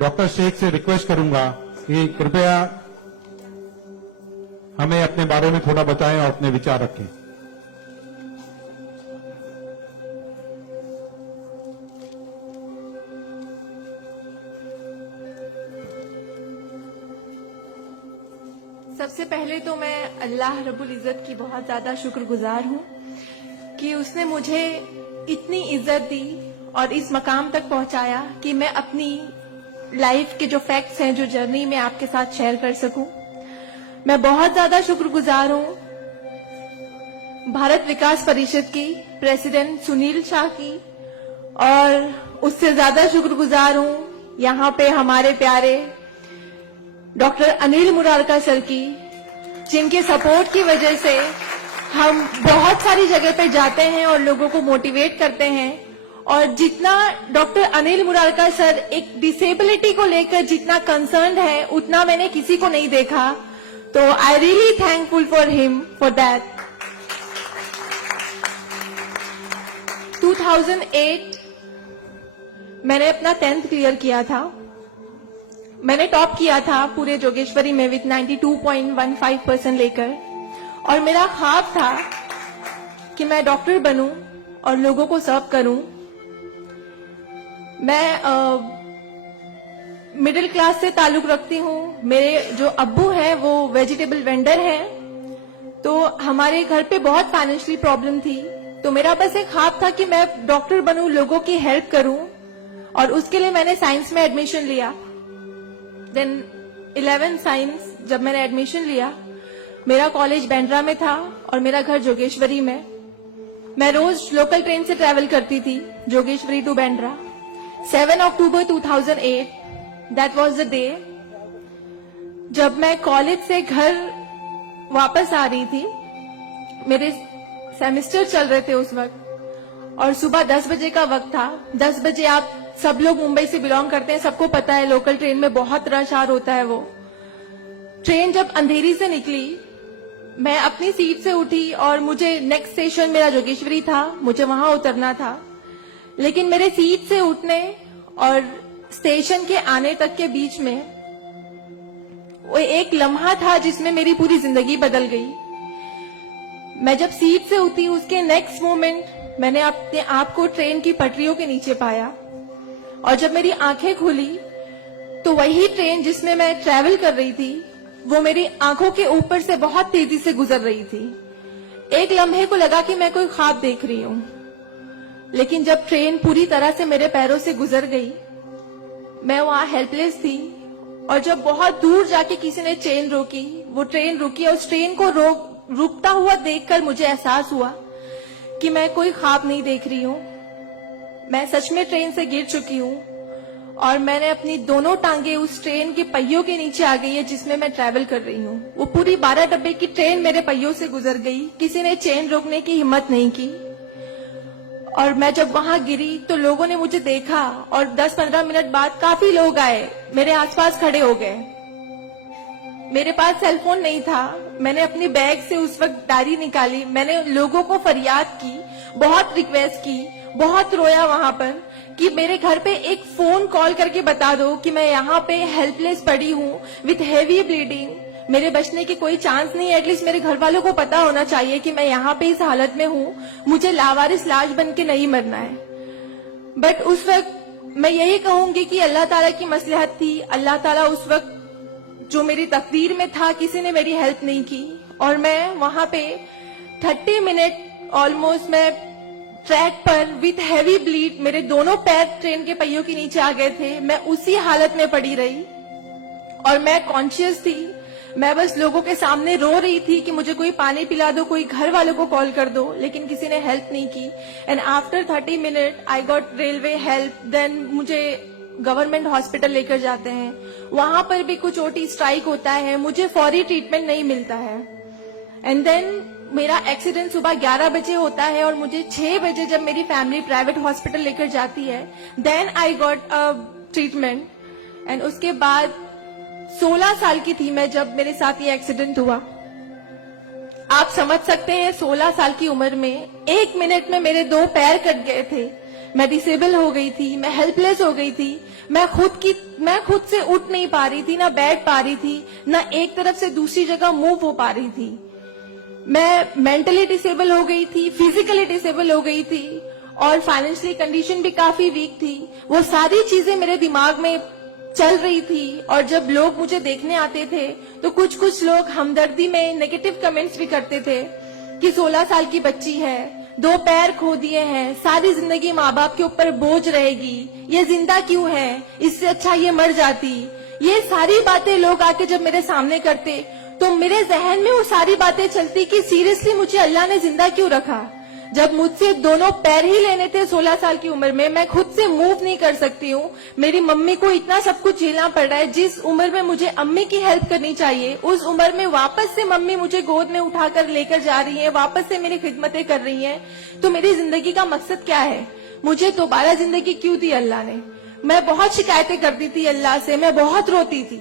Doctor Sheikh से request करूंगा कि कृपया हमें अपने बारे में थोड़ा बताएं और अपने विचार रखें। सबसे पहले तो मैं अल्लाह रब्बुल इज़्ज़त की बहुत ज्यादा शुक्रगुजार हूँ कि उसने मुझे इतनी इज्जत दी और इस मकाम तक पहुंचाया कि मैं अपनी लाइफ के जो फैक्ट्स हैं, जो जर्नी में आपके साथ शेयर कर सकूं। मैं बहुत ज्यादा शुक्रगुजार हूँ भारत विकास परिषद की प्रेसिडेंट सुनील शाह की, और उससे ज्यादा शुक्रगुजार हूँ यहाँ पे हमारे प्यारे डॉक्टर अनिल मुरारका सर की, जिनके सपोर्ट की वजह से हम बहुत सारी जगह पे जाते हैं और लोगों को मोटिवेट करते हैं। और जितना डॉक्टर अनिल मुरारका सर एक डिसेबिलिटी को लेकर जितना कंसर्न है, उतना मैंने किसी को नहीं देखा। तो I really thankful for him for that. 2008 मैंने अपना 10th क्लियर किया था। मैंने टॉप किया था पूरे जोगेश्वरी में विद 92.15% लेकर, और मेरा ख्वाब था कि मैं डॉक्टर बनूं और लोगों को सर्व करूं। मैं मिडिल क्लास से ताल्लुक रखती हूं। मेरे जो अब्बू हैं वो वेजिटेबल वेंडर हैं, तो हमारे घर पे बहुत फाइनेंशियली प्रॉब्लम थी। तो मेरा बस एक ख्वाब था कि मैं डॉक्टर बनूं, लोगों की हेल्प करूं, और उसके लिए मैंने साइंस में एडमिशन लिया। देन 11 साइंस जब मैंने एडमिशन लिया, मेरा कॉलेज बैंड्रा में था और मेरा घर जोगेश्वरी में। मैं रोज लोकल ट्रेन से ट्रैवल करती थी Jogeshwari to Bandra. 7 October 2008 that was the day जब मैं कॉलेज से घर वापस आ रही थी। मेरे सेमेस्टर चल रहे थे उस वक्त, और सुबह 10 बजे का वक्त था। 10 बजे आप सब लोग मुंबई से बिलोंग करते हैं, सबको पता है लोकल ट्रेन में बहुत रश आर होता है। वो ट्रेन जब अंधेरी से निकली, मैं अपनी सीट से उठी और मुझे नेक्स्ट स्टेशन मेरा जोगेश्वरी था, मुझे वहां उतरना था। लेकिन मेरे सीट से उठने और स्टेशन के आने तक के बीच में वो एक लम्हा था जिसमें मेरी पूरी जिंदगी बदल गई। मैं जब सीट से उठी, उसके नेक्स्ट मोमेंट मैंने अपने आप को ट्रेन की पटरियों के नीचे पाया, और जब मेरी आंखें खुली तो वही ट्रेन जिसमें मैं ट्रैवल कर रही थी वो मेरी आंखों के ऊपर से बहुत तेजी से गुजर रही थी। एक लम्हे को लगा कि मैं कोई ख्वाब देख रही हूं, लेकिन जब ट्रेन पूरी तरह से मेरे पैरों से गुजर गई, मैं वहां हेल्पलेस थी। और जब बहुत दूर जाके किसी ने चेन रोकी, वो ट्रेन रुकी, और उस ट्रेन को रुकता हुआ देखकर मुझे एहसास हुआ कि मैं कोई ख्वाब नहीं देख रही हूं, मैं सच में ट्रेन से गिर चुकी हूं, और मैंने अपनी दोनों टांगे उस ट्रेन के पहियों के नीचे आ गई है जिसमें मैं ट्रैवल कर रही हूं। वो पूरी 12 डब्बे की ट्रेन मेरे पहियों से गुजर गई, किसी ने चेन रोकने की हिम्मत नहीं की। और मैं जब वहां गिरी तो लोगों ने मुझे देखा, और 10-15 मिनट बाद काफी लोग आए, मेरे आसपास खड़े हो गए। मेरे पास सेलफोन नहीं था। मैंने अपनी बैग से उस वक्त डायरी निकाली, मैंने लोगों को फरियाद की, बहुत रिक्वेस्ट की, बहुत रोया वहां पर कि मेरे घर पे एक फोन कॉल करके बता दो कि मैं यहाँ पे हेल्पलेस पड़ी हूँ विथ हेवी ब्लीडिंग, मेरे बचने की कोई चांस नहीं है। एटलीस्ट मेरे घर वालों को पता होना चाहिए कि मैं यहाँ पे इस हालत में हूँ, मुझे लावारिस लाश बन के नहीं मरना है। बट उस वक्त मैं यही कहूंगी कि अल्लाह ताला की मसलहत थी। अल्लाह ताला उस वक्त जो मेरी तकदीर में था, किसी ने मेरी हेल्प नहीं की, और मैं वहां पे 30 मिनट ऑलमोस्ट मैं ट्रैक पर विथ हैवी ब्लीड, मेरे दोनों पैर ट्रेन के पहियों के नीचे आ गए थे। मैं उसी हालत में पड़ी रही और मैं कॉन्शियस थी। मैं बस लोगों के सामने रो रही थी कि मुझे कोई पानी पिला दो, कोई घर वालों को कॉल कर दो, लेकिन किसी ने हेल्प नहीं की। And after 30 minute I got railway help. Then मुझे गवर्नमेंट हॉस्पिटल लेकर जाते हैं, वहां पर भी कुछ ओटी स्ट्राइक होता है, मुझे फौरी ट्रीटमेंट नहीं मिलता है। एंड देन मेरा एक्सीडेंट सुबह 11 बजे होता है, और मुझे 6 बजे जब मेरी फैमिली प्राइवेट हॉस्पिटल लेकर जाती है, then I got treatment. And उसके बाद 16 साल की थी मैं जब मेरे साथ ये एक्सीडेंट हुआ। आप समझ सकते हैं 16 साल की उम्र में 1 मिनट में मेरे 2 पैर कट गए थे, मैं डिसेबल हो गई थी, मैं हेल्पलेस हो गई थी। मैं खुद से उठ नहीं पा रही थी, ना बैठ पा रही थी, ना एक तरफ से दूसरी जगह मूव हो पा रही थी। मैं मेंटली डिसेबल हो गई थी, फिजिकली डिसेबल हो गई थी और फाइनेंशियली कंडीशन भी काफी वीक थी। वो सारी चीजें मेरे दिमाग में चल रही थी और जब लोग मुझे देखने आते थे तो कुछ लोग हमदर्दी में नेगेटिव कमेंट्स भी करते थे कि 16 साल की बच्ची है, 2 पैर खो दिए हैं, सारी जिंदगी माँ बाप के ऊपर बोझ रहेगी, ये जिंदा क्यों है, इससे अच्छा ये मर जाती। ये सारी बातें लोग आके जब मेरे सामने करते तो मेरे जहन में वो सारी बातें चलती कि सीरियसली मुझे अल्लाह ने जिंदा क्यों रखा। जब मुझसे दोनों पैर ही लेने थे 16 साल की उम्र में, मैं खुद से मूव नहीं कर सकती हूँ, मेरी मम्मी को इतना सब कुछ झेलना पड़ रहा है। जिस उम्र में मुझे अम्मी की हेल्प करनी चाहिए उस उम्र में वापस से मम्मी मुझे गोद में उठाकर लेकर जा रही है, वापस से मेरी खिदमतें कर रही हैं। तो मेरी जिंदगी का मकसद क्या है? मुझे दोबारा जिंदगी क्यों दी अल्लाह ने? मैं बहुत शिकायतें करती थी अल्लाह से, मैं बहुत रोती थी,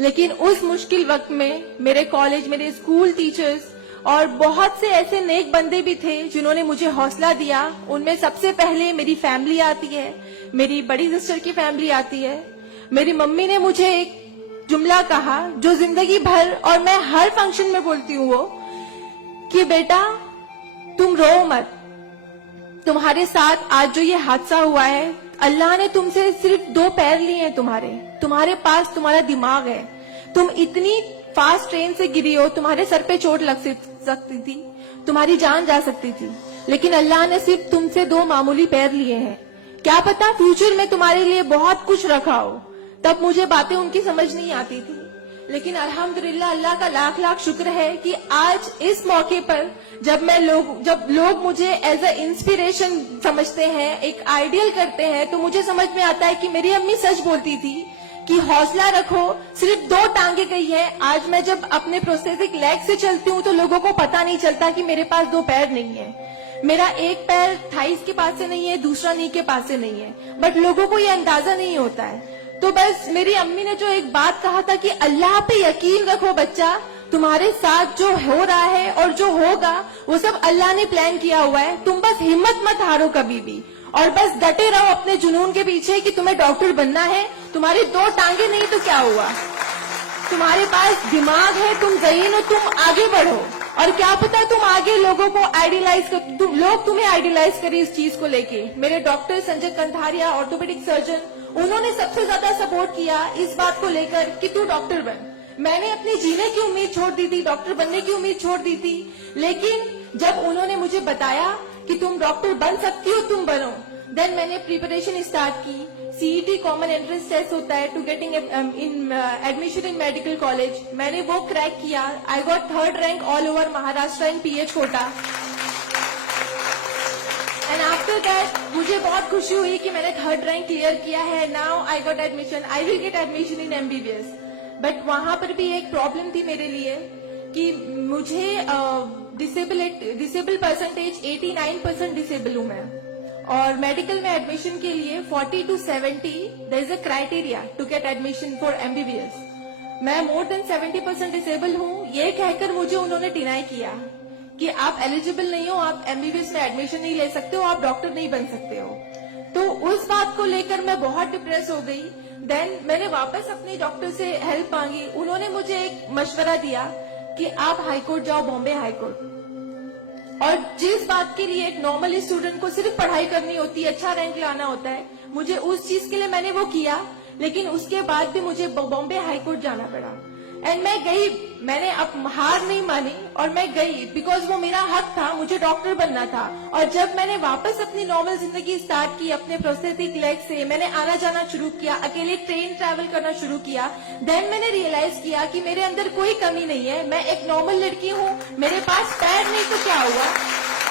लेकिन उस मुश्किल वक्त में मेरे कॉलेज, मेरे स्कूल टीचर्स और बहुत से ऐसे नेक बंदे भी थे जिन्होंने मुझे हौसला दिया। उनमें सबसे पहले मेरी फैमिली आती है, मेरी बड़ी सिस्टर की फैमिली आती है। मेरी मम्मी ने मुझे एक जुमला कहा जो जिंदगी भर और मैं हर फंक्शन में बोलती हूँ, वो कि बेटा तुम रो मत, तुम्हारे साथ आज जो ये हादसा हुआ है, अल्लाह ने तुमसे सिर्फ 2 पैर लिए हैं, तुम्हारे पास तुम्हारा दिमाग है, तुम इतनी फास्ट ट्रेन से गिरी हो, तुम्हारे सर पे चोट लग सकती थी, तुम्हारी जान जा सकती थी, लेकिन अल्लाह ने सिर्फ तुमसे 2 मामूली पैर लिए हैं। क्या पता फ्यूचर में तुम्हारे लिए बहुत कुछ रखा हो। तब मुझे बातें उनकी समझ नहीं आती थी, लेकिन अल्हम्दुलिल्लाह अल्लाह का लाख लाख शुक्र है कि आज इस मौके पर जब लोग मुझे एज अ इंस्पिरेशन समझते हैं, एक आइडियल करते हैं, तो मुझे समझ में आता है कि मेरी अम्मी सच बोलती थी कि हौसला रखो, सिर्फ 2 टांगे गई है। आज मैं जब अपने प्रोस्थेटिक लेग से चलती हूँ तो लोगों को पता नहीं चलता कि मेरे पास 2 पैर नहीं है, मेरा एक पैर थाइस के पास से नहीं है, दूसरा नी के पास से नहीं है, बट लोगों को ये अंदाजा नहीं होता है। तो बस मेरी अम्मी ने जो एक बात कहा था कि अल्लाह पे यकीन रखो बच्चा, तुम्हारे साथ जो हो रहा है और जो होगा वो सब अल्लाह ने प्लान किया हुआ है, तुम बस हिम्मत मत हारो कभी भी और बस डटे रहो अपने जुनून के पीछे कि तुम्हें डॉक्टर बनना है। तुम्हारी 2 टांगे नहीं तो क्या हुआ, तुम्हारे पास दिमाग है, तुम ज़हीन हो, तुम आगे बढ़ो। और क्या पता तुम आगे लोगों को लोग तुम्हें आइडियलाइज करें इस चीज को लेके। मेरे डॉक्टर संजय कंधारिया, ऑर्थोपेडिक सर्जन, उन्होंने सबसे ज्यादा सपोर्ट किया इस बात को लेकर कि तू डॉक्टर बन। मैंने अपनी जीने की उम्मीद छोड़ दी थी, डॉक्टर बनने की उम्मीद छोड़ दी थी, लेकिन जब उन्होंने मुझे बताया कि तुम डॉक्टर बन सकती हो, तुम बनो, देन मैंने प्रिपरेशन स्टार्ट की। सीईटी कॉमन एंट्रेंस टेस्ट होता है to getting in admission in medical college, मैंने वो क्रैक किया। I got 3rd rank all over Maharashtra in PH quota. And after that मुझे बहुत खुशी हुई कि मैंने 3rd रैंक क्लियर किया है। Now I got admission, I will get admission in MBBS. But वहां पर भी एक प्रॉब्लम थी मेरे लिए कि मुझे डिसेबल परसेंटेज 89% डिसेबल हूं मैं, और मेडिकल में एडमिशन के लिए 40 to 70 there is a criteria to get admission for MBBS. मैं मोर देन 70% डिसेबल हूं, ये कहकर मुझे उन्होंने डिनाई किया कि आप एलिजिबल नहीं हो, आप एमबीबीएस में एडमिशन नहीं ले सकते हो, आप डॉक्टर नहीं बन सकते हो। तो उस बात को लेकर मैं बहुत डिप्रेस हो गई। देन मैंने वापस अपनी डॉक्टर से हेल्प मांगी। उन्होंने मुझे एक मशवरा दिया कि आप हाईकोर्ट जाओ, बॉम्बे हाईकोर्ट, और जिस बात के लिए एक नॉर्मल स्टूडेंट को सिर्फ पढ़ाई करनी होती है, अच्छा रैंक लाना होता है, मुझे उस चीज के लिए मैंने वो किया, लेकिन उसके बाद भी मुझे बॉम्बे हाईकोर्ट जाना पड़ा। एंड मैं गई, मैंने अब हार नहीं मानी और मैं गई, बिकॉज वो मेरा हक था, मुझे डॉक्टर बनना था। और जब मैंने वापस अपनी नॉर्मल जिंदगी स्टार्ट की अपने प्रोस्थेटिक लेग से, मैंने आना जाना शुरू किया, अकेले ट्रेन ट्रैवल करना शुरू किया, देन मैंने रियलाइज किया कि मेरे अंदर कोई कमी नहीं है, मैं एक नॉर्मल लड़की हूँ, मेरे पास पैर नहीं तो क्या हुआ,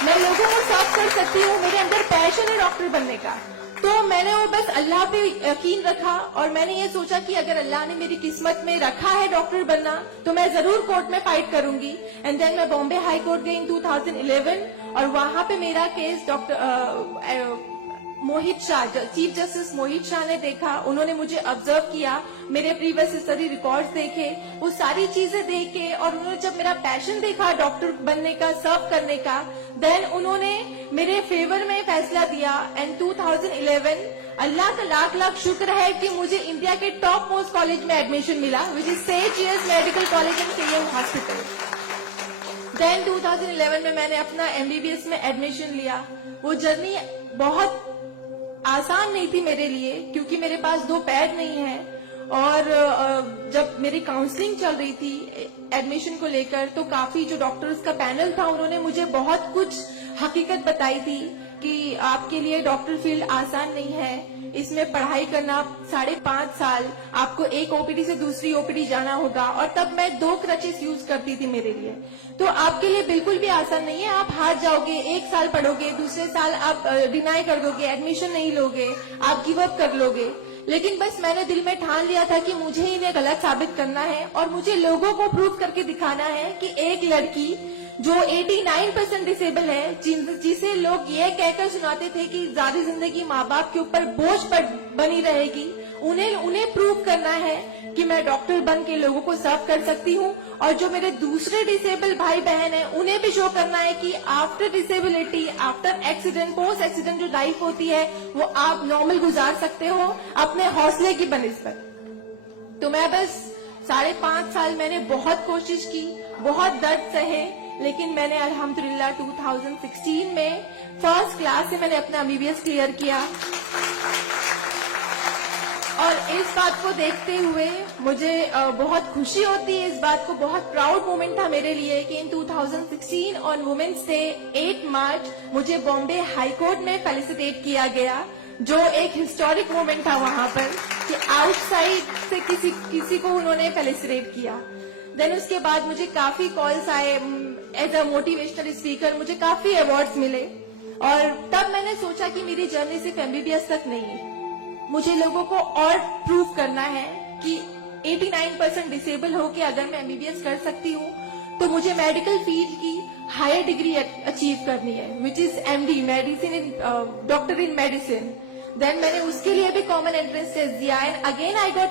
मैं लोगों को सर्व कर सकती हूँ, मेरे अंदर पैशन है डॉक्टर बनने का। तो मैंने वो बस अल्लाह पे यकीन रखा और मैंने ये सोचा कि अगर अल्लाह ने मेरी किस्मत में रखा है डॉक्टर बनना तो मैं जरूर कोर्ट में फाइट करूंगी। एंड देन मैं बॉम्बे हाई कोर्ट गई इन 2011 और वहां पे मेरा केस मोहित शाह, चीफ जस्टिस मोहित शाह ने देखा, उन्होंने मुझे ऑब्जर्व किया, मेरे प्रीवियस स्टडी रिकॉर्ड्स देखे, वो सारी चीजें देखे, और उन्होंने जब मेरा पैशन देखा डॉक्टर बनने का, सर्व करने का, देन उन्होंने मेरे फेवर में फैसला दिया। एंड 2011 अल्लाह का लाख लाख शुक्र है कि मुझे इंडिया के टॉप मोस्ट कॉलेज में एडमिशन मिला, which is Seth GS medical college and KM hospital. Then 2011 में मैंने अपना एमबीबीएस में एडमिशन लिया। वो जर्नी बहुत आसान नहीं थी मेरे लिए, क्योंकि मेरे पास 2 पैर नहीं है, और जब मेरी काउंसलिंग चल रही थी एडमिशन को लेकर, तो काफी जो डॉक्टर्स का पैनल था उन्होंने मुझे बहुत कुछ हकीकत बताई थी कि आपके लिए डॉक्टर फील्ड आसान नहीं है, इसमें पढ़ाई करना 5.5 साल, आपको एक ओपीडी से दूसरी ओपीडी जाना होगा, और तब मैं 2 क्रचेस यूज करती थी मेरे लिए। तो आपके लिए बिल्कुल भी आसान नहीं है, आप हार जाओगे, 1 साल पढ़ोगे, दूसरे साल आप डिनाई कर दोगे, एडमिशन नहीं लोगे, आप गिव अप कर लोगे। लेकिन बस मैंने दिल में ठान लिया था कि मुझे इन्हें गलत साबित करना है, और मुझे लोगों को प्रूव करके दिखाना है कि एक लड़की जो 89% डिसेबल है, जिसे लोग ये कहकर सुनाते थे कि सारी जिंदगी माँ बाप के ऊपर बोझ पर बनी रहेगी, उन्हें प्रूव करना है कि मैं डॉक्टर बन के लोगों को सर्व कर सकती हूँ। और जो मेरे दूसरे डिसेबल भाई बहन हैं, उन्हें भी शो करना है कि after disability, after accident, post accident जो लाइफ होती है वो आप नॉर्मल गुजार सकते हो अपने हौसले की बनिस्बत। तो मैं बस 5.5 साल मैंने बहुत कोशिश की, बहुत दर्द सहे, लेकिन मैंने अल्हम्दुलिल्लाह 2016 में फर्स्ट क्लास से मैंने अपना एमबीबीएस क्लियर किया। और इस बात को देखते हुए मुझे बहुत खुशी होती है, इस बात को बहुत प्राउड मोमेंट था मेरे लिए कि इन 2016 ऑन वुमेन्स डे 8 मार्च मुझे बॉम्बे हाई कोर्ट में फेलिसिटेट किया गया, जो एक हिस्टोरिक मोमेंट था वहां पर कि आउटसाइड से किसी को उन्होंने फेलिसिटेट किया। देन उसके बाद मुझे काफी कॉल्स आए एज अ मोटिवेशनल स्पीकर, मुझे काफी अवार्ड्स मिले, और तब मैंने सोचा कि मेरी जर्नी सिर्फ एमबीबीएस तक नहीं है, मुझे लोगों को और प्रूव करना है कि 89% डिसेबल होके अगर मैं एमबीबीएस कर सकती हूँ, तो मुझे मेडिकल फील्ड की हायर डिग्री अचीव करनी है, which is MD, medicine in doctor in medicine. Then मैंने उसके लिए भी कॉमन एंट्रेंस टेस्ट दिया, and again I got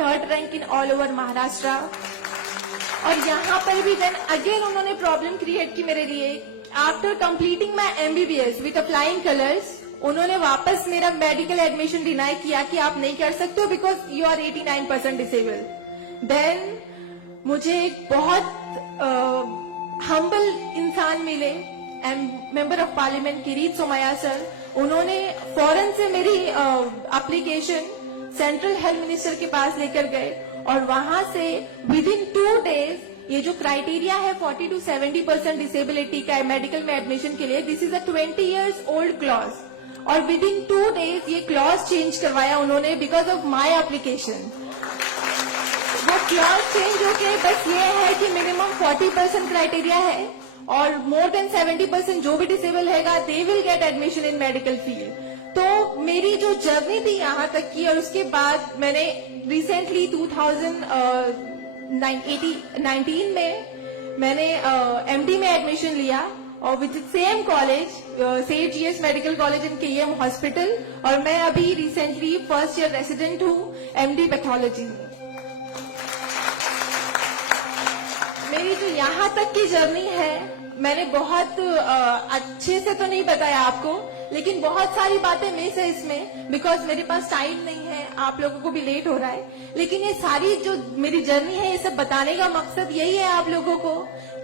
third rank in all over Maharashtra. और यहाँ पर भी देन अगेन उन्होंने प्रॉब्लम क्रिएट की मेरे लिए। After completing my MBBS with flying colours, उन्होंने वापस मेरा मेडिकल एडमिशन डिनाई किया कि आप नहीं कर सकते हो because you are 89% disable. Then मुझे एक बहुत हम्बल इंसान मिले, member of parliament Kirit Somaiya sir, उन्होंने फौरन से मेरी एप्लीकेशन सेंट्रल हेल्थ मिनिस्टर के पास लेकर गए, और वहां से विद इन 2 डेज ये जो क्राइटेरिया है 40 to 70% डिसेबिलिटी का मेडिकल में एडमिशन के लिए, this is a 20 years old clause, और विद इन 2 डेज ये क्लॉज चेंज करवाया उन्होंने बिकॉज ऑफ माई एप्लीकेशन। वो क्लॉज चेंज होके बस ये है कि मिनिमम 40% क्राइटेरिया है, और मोर देन 70% जो भी डिसेबल हैगा they will get admission in medical field. तो मेरी जो जर्नी थी यहाँ तक की, और उसके बाद मैंने रिसेंटली 2019 में मैंने एमडी में एडमिशन लिया, और with same college Seth GS medical college in KM hospital, और मैं अभी रिसेंटली फर्स्ट ईयर रेसिडेंट हूँ एमडी पैथोलॉजी में। मेरी जो यहाँ तक की जर्नी है, मैंने बहुत अच्छे से तो नहीं बताया आपको, लेकिन बहुत सारी बातें मिस है इसमें बिकॉज मेरे पास टाइम नहीं है, आप लोगों को भी लेट हो रहा है। लेकिन ये सारी जो मेरी जर्नी है, ये सब बताने का मकसद यही है आप लोगों को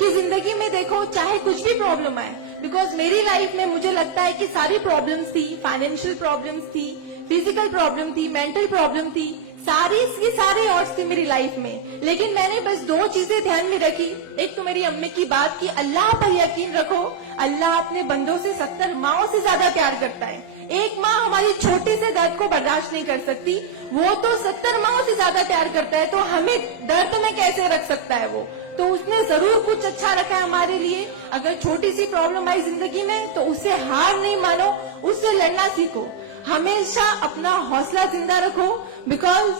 कि जिंदगी में देखो चाहे कुछ भी प्रॉब्लम आए, बिकॉज मेरी लाइफ में मुझे लगता है कि सारी प्रॉब्लम्स थी, फाइनेंशियल प्रॉब्लम्स थी, फिजिकल प्रॉब्लम थी, मेंटल प्रॉब्लम थी, सारे ऑड्स थी मेरी लाइफ में, लेकिन मैंने बस 2 चीजें ध्यान में रखी। एक तो मेरी अम्मी की बात की अल्लाह पर यकीन रखो, अल्लाह अपने बंदों से 70 माओं से ज्यादा प्यार करता है। एक माँ हमारी छोटे से दर्द को बर्दाश्त नहीं कर सकती, वो तो 70 माओं से ज्यादा प्यार करता है, तो हमें दर्द में कैसे रख सकता है वो? तो उसने जरूर कुछ अच्छा रखा है हमारे लिए। अगर छोटी सी प्रॉब्लम आई जिंदगी में तो उससे हार नहीं मानो, उससे लड़ना सीखो, हमेशा अपना हौसला जिंदा रखो, बिकॉज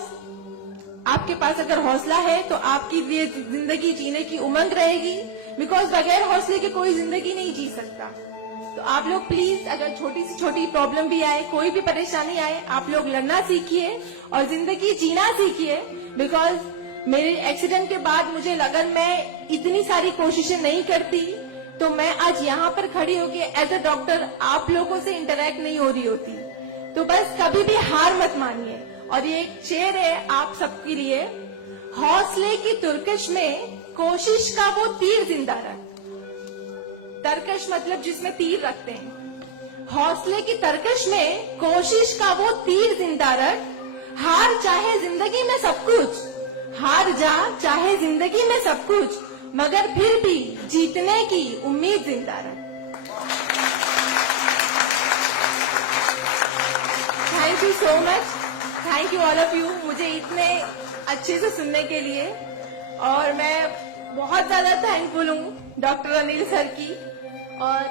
आपके पास अगर हौसला है तो आपकी लिए जिंदगी जीने की उमंग रहेगी, बिकॉज बगैर हौसले के कोई जिंदगी नहीं जी सकता। तो आप लोग प्लीज, अगर छोटी से छोटी प्रॉब्लम भी आए, कोई भी परेशानी आए, आप लोग लड़ना सीखिए और जिंदगी जीना सीखिए। बिकॉज मेरे एक्सीडेंट के बाद मुझे लगा मैं इतनी सारी कोशिशें नहीं करती तो मैं आज यहाँ पर खड़ी होके एज अ डॉक्टर आप लोगों से इंटरेक्ट नहीं हो रही होती। तो बस कभी भी हार मत मानिए। और ये एक शेर है आप सबके लिए, हौसले की तुर्कश में कोशिश का वो तीर जिंदा रख। तरकश मतलब जिसमें तीर रखते हैं। हौसले की तरकश में कोशिश का वो तीर जिंदा रख। हार चाहे जिंदगी में सब कुछ, हार जा चाहे जिंदगी में सब कुछ, मगर फिर भी जीतने की उम्मीद जिंदा रख। Thank you so much, thank you all of you मुझे इतने अच्छे से सुनने के लिए। और मैं बहुत ज्यादा थैंकफुल हूँ डॉक्टर अनिल सर की और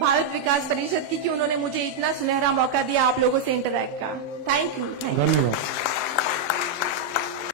भारत विकास परिषद की कि उन्होंने मुझे इतना सुनहरा मौका दिया आप लोगों से इंटरैक्ट का। Thank you. धन्यवाद।